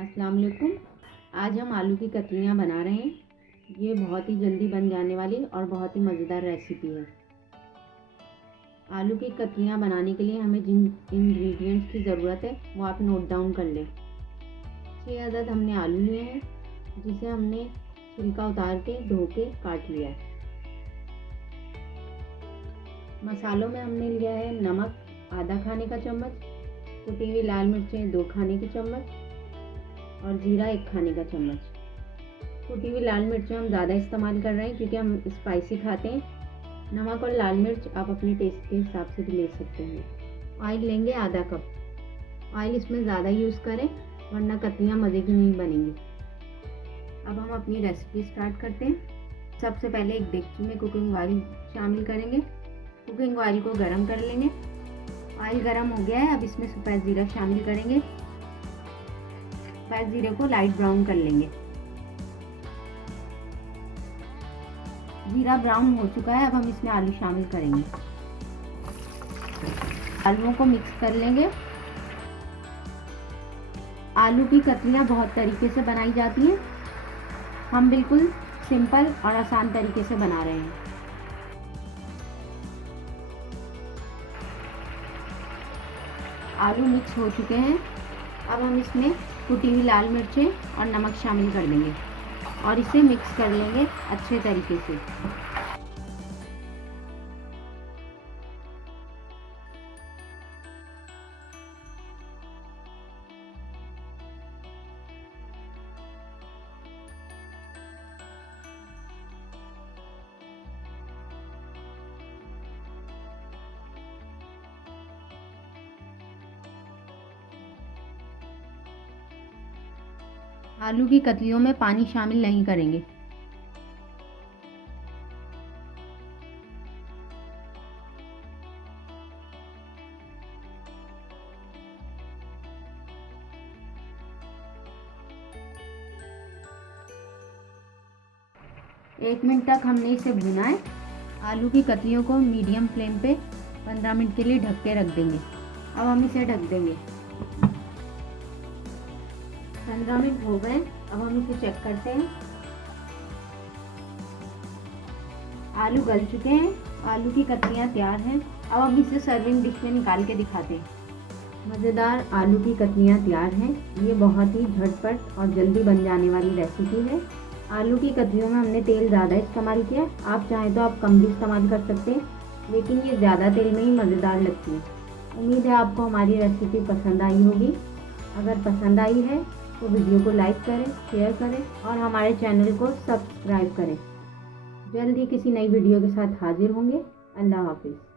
अस्सलाम वालेकुम। आज हम आलू की कतलियाँ बना रहे हैं। ये बहुत ही जल्दी बन जाने वाली और बहुत ही मज़ेदार रेसिपी है। आलू की कतलियाँ बनाने के लिए हमें जिन इंग्रेडिएंट्स की ज़रूरत है वो आप नोट डाउन कर लें। 6 अदद हमने आलू लिए हैं, जिसे हमने छिलका उतार के धो के काट लिया है। मसालों में हमने लिया है नमक आधा खाने का चम्मच, कुटी हुई लाल मिर्चें 2 खाने की चम्मच और जीरा 1 खाने का चम्मच। कुटी हुई लाल मिर्चें हम ज़्यादा इस्तेमाल कर रहे हैं क्योंकि हम स्पाइसी खाते हैं। नमक और लाल मिर्च आप अपने टेस्ट के हिसाब से भी ले सकते हैं। ऑयल लेंगे आधा कप। ऑयल इसमें ज़्यादा यूज़ करें वरना कतलियाँ मज़े की नहीं बनेंगी। अब हम अपनी रेसिपी स्टार्ट करते हैं। सबसे पहले एक डेगची में कुकिंग ऑयल शामिल करेंगे। कुकिंग ऑयल को गर्म कर लेंगे। ऑयल गर्म हो गया है, अब इसमें सफ़ेद ज़ीरा शामिल करेंगे। सफ़ेद ज़ीरे को लाइट ब्राउन कर लेंगे। जीरा ब्राउन हो चुका है, अब हम इसमें आलू शामिल करेंगे। आलूओं को मिक्स कर लेंगे। आलू की कतलियाँ बहुत तरीके से बनाई जाती हैं, हम बिल्कुल सिंपल और आसान तरीके से बना रहे हैं। आलू मिक्स हो चुके हैं, अब हम इसमें कुटी हुई लाल मिर्चें और नमक शामिल कर देंगे और इसे मिक्स कर लेंगे अच्छे तरीके से। आलू की कतलियों में पानी शामिल नहीं करेंगे। एक मिनट तक हमने इसे भूना है। आलू की कतलियों को मीडियम फ्लेम पे 15 मिनट के लिए ढक के रख देंगे। अब हम इसे ढक देंगे। 15 मिनट हो गए, अब हम इसे चेक करते हैं। आलू गल चुके हैं, आलू की कतलियाँ तैयार हैं। अब हम इसे सर्विंग डिश में निकाल के दिखाते हैं। मज़ेदार आलू की कतलियाँ तैयार हैं। ये बहुत ही झटपट और जल्दी बन जाने वाली रेसिपी है। आलू की कतलियों में हमने तेल ज़्यादा इस्तेमाल किया, आप चाहें तो आप कम भी इस्तेमाल कर सकते हैं, लेकिन ये ज़्यादा तेल में ही मज़ेदार लगती है। उम्मीद है आपको हमारी रेसिपी पसंद आई होगी। अगर पसंद आई है तो वीडियो को लाइक करें, शेयर करें और हमारे चैनल को सब्सक्राइब करें। जल्द ही किसी नई वीडियो के साथ हाजिर होंगे। अल्लाह हाफिज़।